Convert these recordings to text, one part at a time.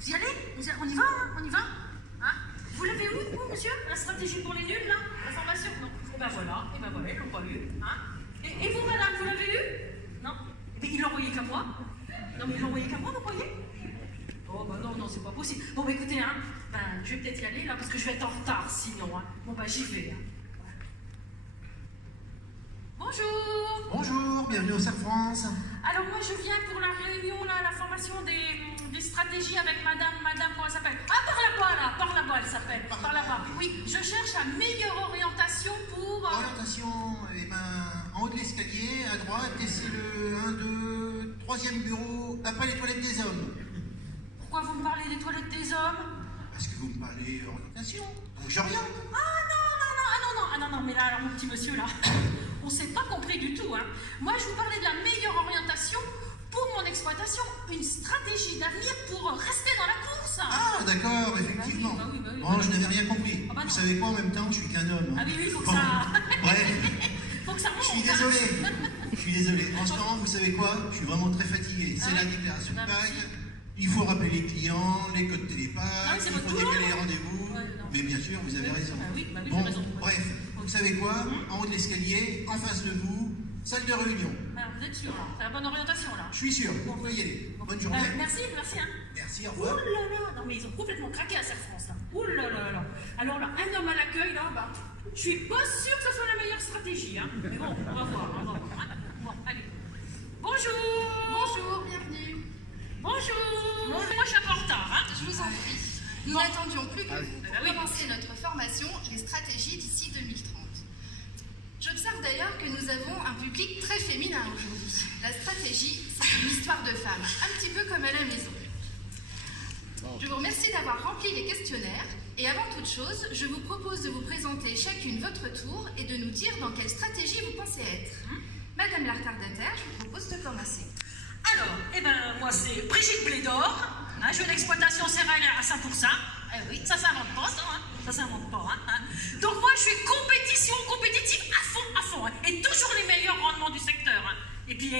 Vous y allez? On y va, hein? On y va? Hein? Vous l'avez où, vous, monsieur? La stratégie pour les nuls, là? La formation? Non. Et ben voilà, ils l'ont pas eu. Hein? Et vous, madame, vous l'avez eu? Non. Eh bien, ils l'ont envoyé qu'à moi. Non, mais ils l'ont envoyé qu'à moi, vous croyez? Oh, bah non, c'est pas possible. Bon, bah écoutez, hein, je vais peut-être y aller, là, parce que je vais être en retard, sinon, hein. Bon, bah j'y vais, hein. Bonjour. Bonjour, bienvenue au Cerf France. Alors moi je viens pour la réunion, là, la formation des stratégies avec madame, comment elle s'appelle? Ah, par là-bas, elle s'appelle, par là-bas. Oui, je cherche la meilleure orientation pour... Orientation, eh ben, en haut de l'escalier, à droite, et c'est le 1, 2, 3e bureau, après les toilettes des hommes. Pourquoi vous me parlez des toilettes des hommes? Parce que vous me parlez orientation, donc j'oriente. Ah non, mais là, alors mon petit monsieur, là... On ne s'est pas compris du tout. Hein. Moi, je vous parlais de la meilleure orientation pour mon exploitation, une stratégie d'avenir pour rester dans la course. Ah, d'accord, effectivement. Bah oui. Bon, je n'avais rien compris. Ah bah vous savez quoi, en même temps, je suis qu'un homme. Hein. Ah oui, il faut que bon, ça... Bref. Faut que ça remonte. Je suis désolé. En ce moment, vous savez quoi, je suis vraiment très fatigué. C'est la déclaration de Pâques. Il faut rappeler les clients, les codes télépathes, il faut décaler les rendez-vous. Mais bien sûr, vous avez raison. Bon, raison. Bref, vous savez quoi? En haut de l'escalier, en face de vous, salle de réunion. Alors, vous êtes sûr, là? C'est la bonne orientation, là? Je suis sûr, vous pouvez y aller. Bonne journée. Merci, hein. Merci, au revoir. Ouh là là, non mais ils ont complètement craqué à Cerf France, là. Ouh là là. Alors là, un homme à l'accueil, là, je suis pas sûre que ce soit la meilleure stratégie, hein. Mais bon, on va voir, hein. Bon, allez. Bonjour, bienvenue. Bonjour. Moi, je suis un peu en retard, hein. Je vous en prie. Nous n'attendions plus que vous pour commencer notre formation, les stratégies d'ici 2030. J'observe d'ailleurs que nous avons un public très féminin aujourd'hui. La stratégie, c'est une histoire de femme, un petit peu comme à la maison. Je vous remercie d'avoir rempli les questionnaires et avant toute chose, je vous propose de vous présenter chacune votre tour et de nous dire dans quelle stratégie vous pensez être. Madame la retardataire, je vous propose de commencer. Alors, moi c'est Brigitte Blédor, hein, je veux l'exploitation céréalière à 100%. Oui, ça s'invente pas, ça, hein. Ça s'invente pas, hein. Donc moi je suis compétitive à fond, hein. Et toujours les meilleurs rendements du secteur, hein. Et puis,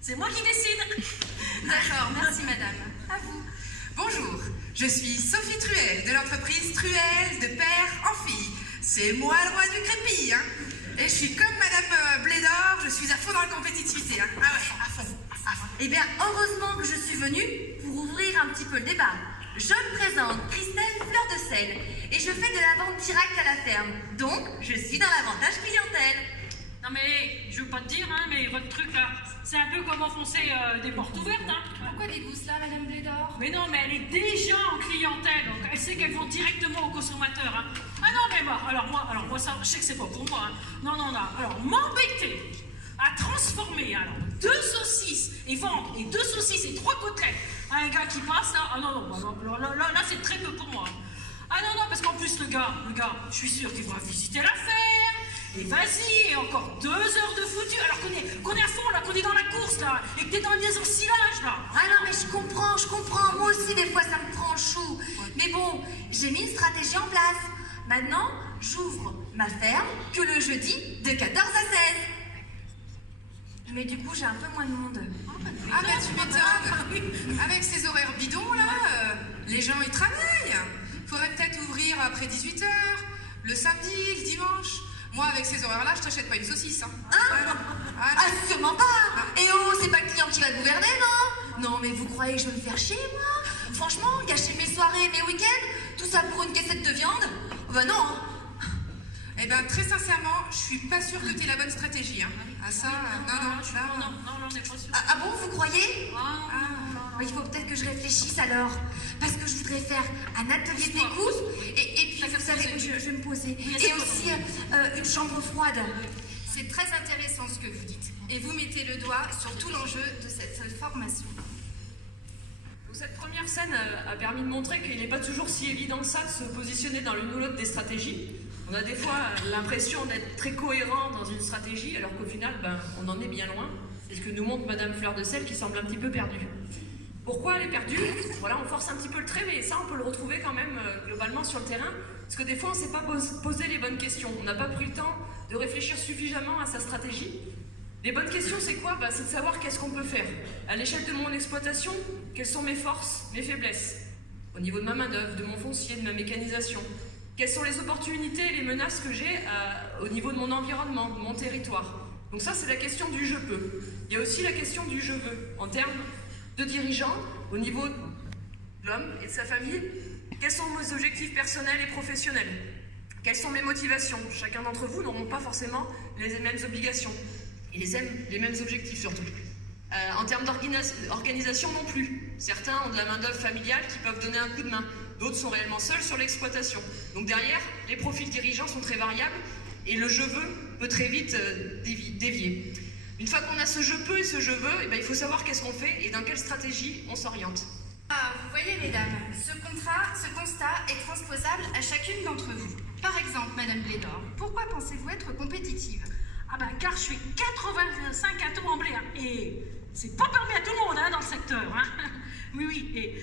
c'est moi qui décide. D'accord, merci madame. À vous. Bonjour, je suis Sophie Truel de l'entreprise Truel de père en fille. C'est moi le roi du crépi, hein. Et je suis comme madame Blédor, je suis à fond dans la compétitivité, hein. Ah ouais, à fond. Eh bien, heureusement que je suis venue pour ouvrir un petit peu le débat. Je me présente, Christelle Fleur de Sel, et je fais de la vente directe à la ferme. Donc, je suis dans l'avantage clientèle. Non mais, je veux pas te dire, hein, mais votre truc là, c'est un peu comme enfoncer des portes ouvertes, hein. Pourquoi dites-vous cela, madame Blédor? Mais non, mais elle est déjà en clientèle, donc elle sait qu'elle vend directement aux consommateurs, hein. Ah non, mais moi, ça, je sais que c'est pas pour moi, hein. Non, alors m'embêter à transformer, alors, 2 saucisses et vendre, et 2 saucisses et 3 côtelettes à un gars qui passe, là, ah non, là c'est très peu pour moi. Ah non, parce qu'en plus, le gars, je suis sûre qu'il va visiter la ferme, et vas-y, et encore 2 heures de foutu, alors qu'on est à fond, là, qu'on est dans la course, là, et que t'es dans les ensilages, là. Ah non, mais je comprends, moi aussi, des fois, ça me prend en chou. Mais bon, j'ai mis une stratégie en place. Maintenant, j'ouvre ma ferme que le jeudi de 14 à 16. Mais du coup, j'ai un peu moins de monde. Ah bah tu m'étonnes. Avec ces horaires bidons là, les gens ils travaillent. Faudrait peut-être ouvrir après 18h, le samedi, le dimanche. Moi avec ces horaires là, je t'achète pas une saucisse. Hein. Ah, sûrement pas. Et oh, c'est pas le client qui va gouverner, non? Non, mais vous croyez que je vais me faire chier, moi? Franchement, gâcher mes soirées, mes week-ends, tout ça pour une cassette de viande? Bah non, hein. Eh ben très sincèrement, je suis pas sûre que t'aies la bonne stratégie. Hein. Ah ça, Non, on n'est pas sûr. Ah bon, vous croyez? Il faut peut-être que je réfléchisse alors. Parce que je voudrais faire un atelier d'écoute. Et puis, vous savez, je vais me poser. Et aussi une chambre froide. C'est très intéressant ce que vous dites. Et vous mettez le doigt sur tout l'enjeu de cette formation. Cette première scène a permis de montrer qu'il n'est pas toujours si évident que ça de se positionner dans l'une ou l'autre des stratégies. On a des fois l'impression d'être très cohérent dans une stratégie, alors qu'au final, on en est bien loin. C'est ce que nous montre Madame Fleur de Sel, qui semble un petit peu perdue. Pourquoi elle est perdue? Voilà, on force un petit peu le trait, mais ça, on peut le retrouver quand même globalement sur le terrain, parce que des fois, on ne sait pas poser les bonnes questions. On n'a pas pris le temps de réfléchir suffisamment à sa stratégie. Les bonnes questions, c'est quoi? C'est de savoir qu'est-ce qu'on peut faire. À l'échelle de mon exploitation, quelles sont mes forces, mes faiblesses? au niveau de ma main-d'œuvre, de mon foncier, de ma mécanisation? Quelles sont les opportunités et les menaces que j'ai au niveau de mon environnement, de mon territoire? Donc ça, c'est la question du « je peux ». Il y a aussi la question du « je veux ». En termes de dirigeants, au niveau de l'homme et de sa famille, quels sont mes objectifs personnels et professionnels? Quelles sont mes motivations? Chacun d'entre vous n'auront pas forcément les mêmes obligations et les mêmes objectifs surtout. En termes d'organisation non plus. Certains ont de la main-d'œuvre familiale qui peuvent donner un coup de main. D'autres sont réellement seuls sur l'exploitation. Donc derrière, les profils dirigeants sont très variables et le « je veux » peut très vite dévier. Une fois qu'on a ce « je peux » et ce « je veux », eh bien, il faut savoir qu'est-ce qu'on fait et dans quelle stratégie on s'oriente. Ah, vous voyez, mesdames, ce constat est transposable à chacune d'entre vous. Par exemple, Madame Blédor, pourquoi pensez-vous être compétitive? Ah ben, car je fais 85 atomes en blé, hein, et c'est pas permis à tout le monde hein, dans le secteur. Hein. Oui, oui,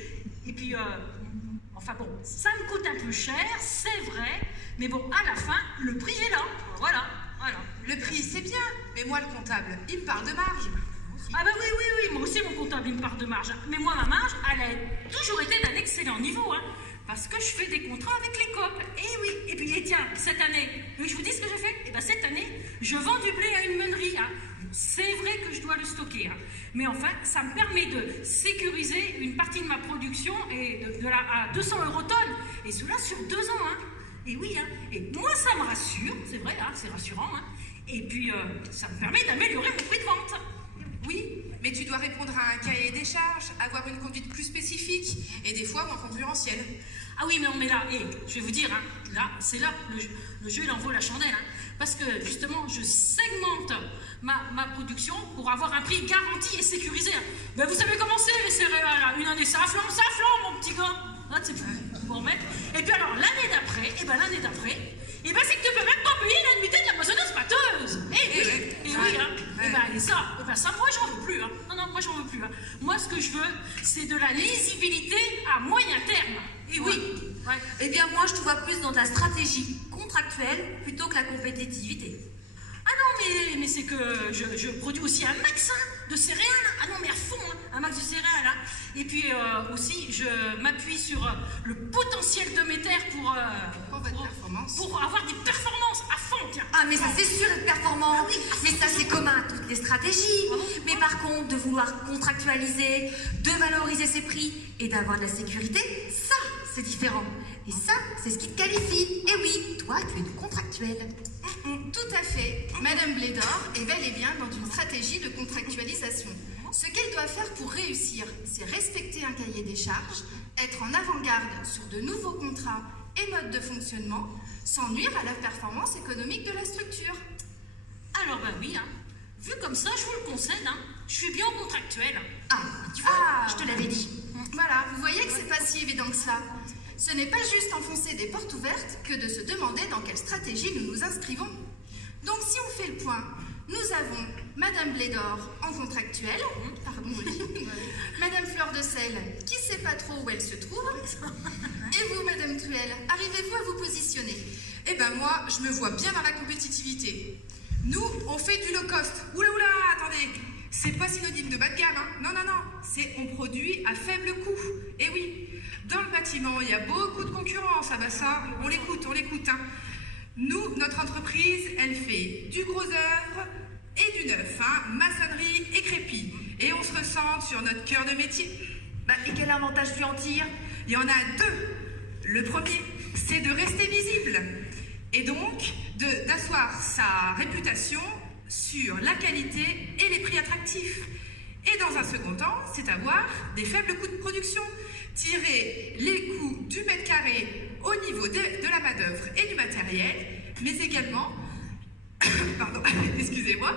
et puis, enfin bon, ça me coûte un peu cher, c'est vrai, mais bon, à la fin, le prix est là, voilà. Le prix, c'est bien, mais moi, le comptable, il me parle de marge. Ah ben oui, moi aussi, mon comptable, il me parle de marge. Hein. Mais moi, ma marge, elle a toujours été d'un excellent niveau, hein, parce que je fais des contrats avec les coop. Et oui, et puis tiens, cette année, je vous dis ce que j'ai fait. Et bien cette année, je vends du blé à une meunerie. Hein. C'est vrai que je dois le stocker, hein. Mais enfin, ça me permet de sécuriser une partie de ma production et à 200 € tonne. Et cela sur 2 ans. Hein. Et oui, hein. Et moi, ça me rassure, c'est vrai, hein, c'est rassurant. Hein. Et puis, ça me permet d'améliorer mon prix de vente. Oui, mais tu dois répondre à un cahier des charges, avoir une conduite plus spécifique et des fois moins concurrentielle. Ah oui, mais on met là, et je vais vous dire, hein, là, c'est là le jeu, il en vaut la chandelle, hein, parce que justement, je segmente ma production pour avoir un prix garanti et sécurisé. Hein. Ben, vous savez comment c'est les céréales, là. Une année ça flambe, mon petit gars. Là, c'est pour remettre. Et puis alors, l'année d'après, c'est que tu peux même pas payer l'annuité de la moissonneuse batteuse. Et ça, moi, j'en veux plus. Hein. Non, moi, j'en veux plus. Hein. Moi, ce que je veux, c'est de la lisibilité à moyen terme. Et oui. Ouais. Eh bien, moi, je te vois plus dans ta stratégie contractuelle plutôt que la compétitivité. Ah non, mais c'est que je produis aussi un max de céréales. Ah non, mais à fond, hein, un max de céréales. Hein. Et puis aussi, je m'appuie sur le potentiel de mes terres pour avoir des performances à fond, tiens. Ah, mais ça, c'est sûr, être performant. Ah, oui. Mais ça, c'est commun à toutes les stratégies. Mais par contre, de vouloir contractualiser, de valoriser ses prix et d'avoir de la sécurité, ça, c'est différent. Et ça, c'est ce qui te qualifie. Et oui, toi, tu es une contractuelle. Tout à fait. Madame Blédor est bel et bien dans une stratégie de contractualisation. Ce qu'elle doit faire pour réussir, c'est respecter un cahier des charges, être en avant-garde sur de nouveaux contrats et modes de fonctionnement, sans nuire à la performance économique de la structure. Alors ben oui, hein. Vu comme ça, je vous le concède, hein. Je suis bien contractuelle. Ah, tu vois, je te l'avais dit. Voilà, vous voyez que c'est pas si évident que cela. Ce n'est pas juste enfoncer des portes ouvertes que de se demander dans quelle stratégie nous nous inscrivons. Donc si on fait le point, nous avons Madame Blédor en contractuel, Madame Fleur de Sel qui ne sait pas trop où elle se trouve, et vous Madame Truel, arrivez-vous à vous positionner? Eh ben moi, je me vois bien dans la compétitivité. Nous, on fait du low cost. Oula, attendez, c'est pas synonyme de bas de gamme, hein. Non, c'est on produit à faible coût. Et oui, dans le bâtiment, il y a beaucoup de concurrence. Ah bah ça, on l'écoute, hein. Nous, notre entreprise, elle fait du gros œuvre et du neuf, hein, maçonnerie et crépi. Et on se ressente sur notre cœur de métier. Bah, et quel avantage tu en tires? Il y en a 2. Le premier, c'est de rester visible. Et donc, d'asseoir sa réputation sur la qualité et les prix attractifs. Et dans un second temps, c'est avoir des faibles coûts de production. Tirer les coûts du mètre carré au niveau de la main-d'œuvre et du matériel, mais également, pardon, excusez-moi,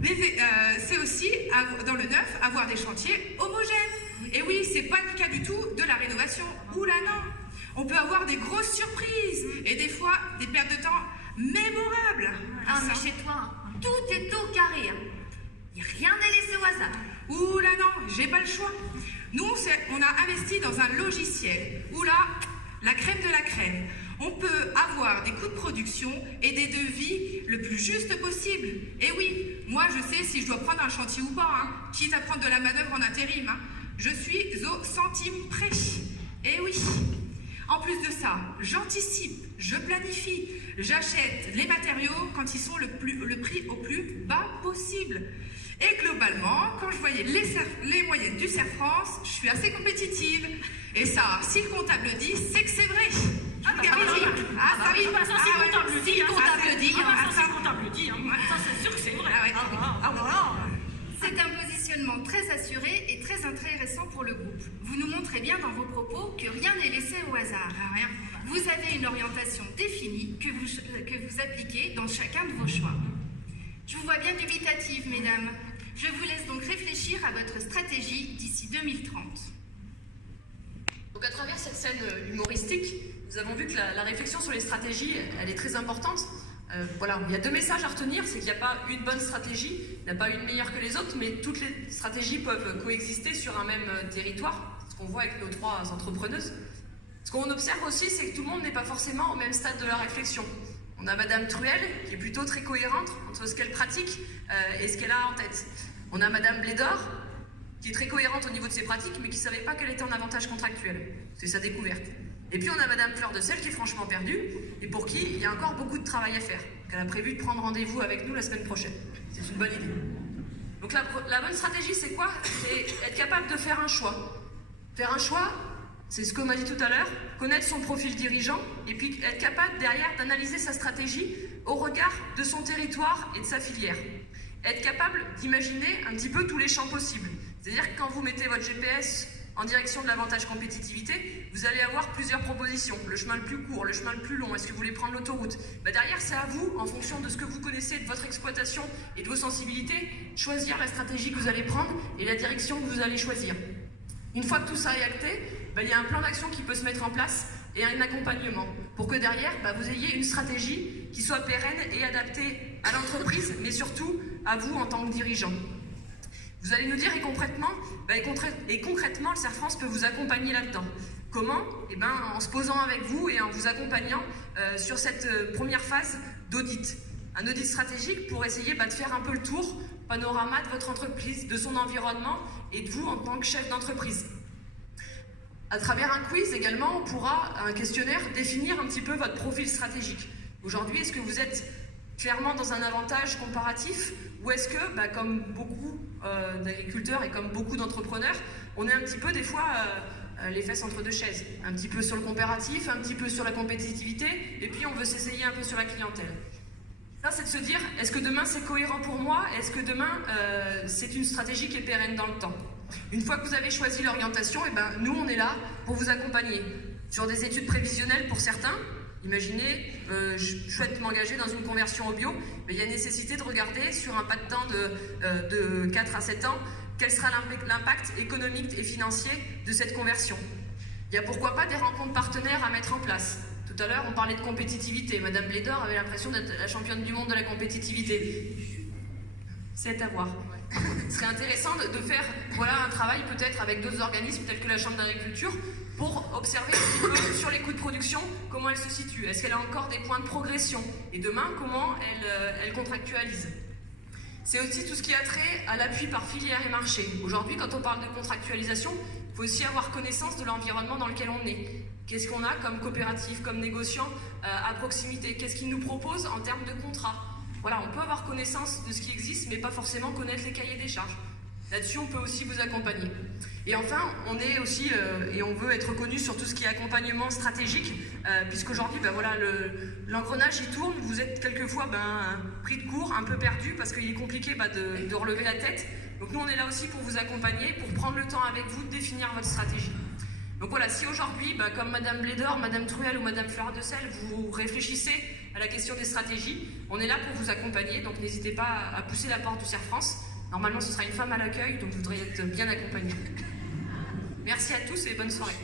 mais c'est aussi, dans le neuf, avoir des chantiers homogènes. Et oui, c'est pas le cas du tout de la rénovation. Oula non, on peut avoir des grosses surprises et des fois des pertes de temps mémorables. Ah, mais chez toi, tout est au carré. Rien n'est laissé au hasard. Oula non, j'ai pas le choix. Nous, on a investi dans un logiciel où là, la crème de la crème. On peut avoir des coûts de production et des devis le plus juste possible. Et oui, moi je sais si je dois prendre un chantier ou pas, hein, quitte à prendre de la manœuvre en intérim. Hein. Je suis au centime près. Eh oui. En plus de ça, j'anticipe, je planifie, j'achète les matériaux quand ils sont le prix au plus bas possible. Et globalement, quand je voyais les moyennes du CERF France, je suis assez compétitive. Et ça, si le comptable le dit, c'est que c'est vrai. Ça, c'est le comptable le dit. Ça, c'est sûr que c'est vrai. C'est un positionnement très assuré et très intéressant pour le groupe. Vous nous montrez bien dans vos propos que rien n'est laissé au hasard. Rien. Vous avez une orientation définie que vous appliquez dans chacun de vos choix. Je vous vois bien dubitative, mesdames. Je vous laisse donc réfléchir à votre stratégie d'ici 2030. Donc à travers cette scène humoristique, nous avons vu que la réflexion sur les stratégies, elle est très importante. Voilà, il y a 2 messages à retenir, c'est qu'il n'y a pas une bonne stratégie, il n'y a pas une meilleure que les autres, mais toutes les stratégies peuvent coexister sur un même territoire, ce qu'on voit avec nos 3 entrepreneuses. Ce qu'on observe aussi, c'est que tout le monde n'est pas forcément au même stade de la réflexion. On a Madame Truel, qui est plutôt très cohérente entre ce qu'elle pratique et ce qu'elle a en tête. On a Madame Blédor, qui est très cohérente au niveau de ses pratiques, mais qui ne savait pas qu'elle était en avantage contractuel. C'est sa découverte. Et puis on a Madame Fleur de Sel, qui est franchement perdue, et pour qui il y a encore beaucoup de travail à faire. Elle a prévu de prendre rendez-vous avec nous la semaine prochaine. C'est une bonne idée. Donc la bonne stratégie, c'est quoi? C'est être capable de faire un choix. Faire un choix, c'est ce qu'on m'a dit tout à l'heure, connaître son profil dirigeant, et puis être capable derrière d'analyser sa stratégie au regard de son territoire et de sa filière. Être capable d'imaginer un petit peu tous les champs possibles. C'est-à-dire que quand vous mettez votre GPS en direction de l'avantage compétitivité, vous allez avoir plusieurs propositions. Le chemin le plus court, le chemin le plus long, est-ce que vous voulez prendre l'autoroute? Derrière, c'est à vous, en fonction de ce que vous connaissez, de votre exploitation et de vos sensibilités, choisir la stratégie que vous allez prendre et la direction que vous allez choisir. Une fois que tout ça est acté, il y a un plan d'action qui peut se mettre en place et un accompagnement pour que derrière, vous ayez une stratégie qui soit pérenne et adaptée à l'entreprise, mais surtout à vous en tant que dirigeant. Vous allez nous dire, et concrètement, le CERF France peut vous accompagner là-dedans. Comment? En se posant avec vous et en vous accompagnant sur cette première phase d'audit. Un audit stratégique pour essayer de faire un peu le tour, panorama de votre entreprise, de son environnement et de vous en tant que chef d'entreprise. À travers un quiz également, on pourra, un questionnaire, définir un petit peu votre profil stratégique. Aujourd'hui, est-ce que vous êtes clairement dans un avantage comparatif ou est-ce que, comme beaucoup d'agriculteurs et comme beaucoup d'entrepreneurs, on est un petit peu des fois les fesses entre 2 chaises, un petit peu sur le comparatif, un petit peu sur la compétitivité et puis on veut s'essayer un peu sur la clientèle. Ça, c'est de se dire, est-ce que demain c'est cohérent pour moi? Est-ce que demain c'est une stratégie qui est pérenne dans le temps? Une fois que vous avez choisi l'orientation, nous on est là pour vous accompagner sur des études prévisionnelles pour certains. Imaginez, je souhaite m'engager dans une conversion au bio, mais il y a nécessité de regarder sur un pas de temps de 4 à 7 ans, quel sera l'impact économique et financier de cette conversion. Il y a pourquoi pas des rencontres partenaires à mettre en place. Tout à l'heure, on parlait de compétitivité. Madame Blédor avait l'impression d'être la championne du monde de la compétitivité. C'est à voir. Ce serait intéressant de faire un travail peut-être avec d'autres organismes tels que la Chambre d'agriculture pour observer un petit peu sur les coûts de production comment elle se situe. Est-ce qu'elle a encore des points de progression? Et demain, comment elle contractualise? C'est aussi tout ce qui a trait à l'appui par filière et marché. Aujourd'hui, quand on parle de contractualisation, il faut aussi avoir connaissance de l'environnement dans lequel on est. Qu'est-ce qu'on a comme coopérative, comme négociant à proximité? Qu'est-ce qu'ils nous proposent en termes de contrat? Voilà, on peut avoir connaissance de ce qui existe, mais pas forcément connaître les cahiers des charges. Là-dessus, on peut aussi vous accompagner. Et enfin, on est aussi, et on veut être reconnu sur tout ce qui est accompagnement stratégique, puisqu'aujourd'hui, l'engrenage, il tourne, vous êtes quelquefois pris de court, un peu perdu, parce qu'il est compliqué de relever la tête. Donc nous, on est là aussi pour vous accompagner, pour prendre le temps avec vous de définir votre stratégie. Donc voilà, si aujourd'hui, comme Madame Blédor, Madame Truel ou Madame Fleur de Sel, vous réfléchissez à la question des stratégies, on est là pour vous accompagner, donc n'hésitez pas à pousser la porte du CERF France. Normalement, ce sera une femme à l'accueil, donc vous devrez être bien accompagné. Merci à tous et bonne soirée.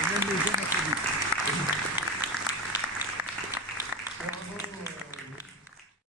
Mesdames les jeunes applaudissements.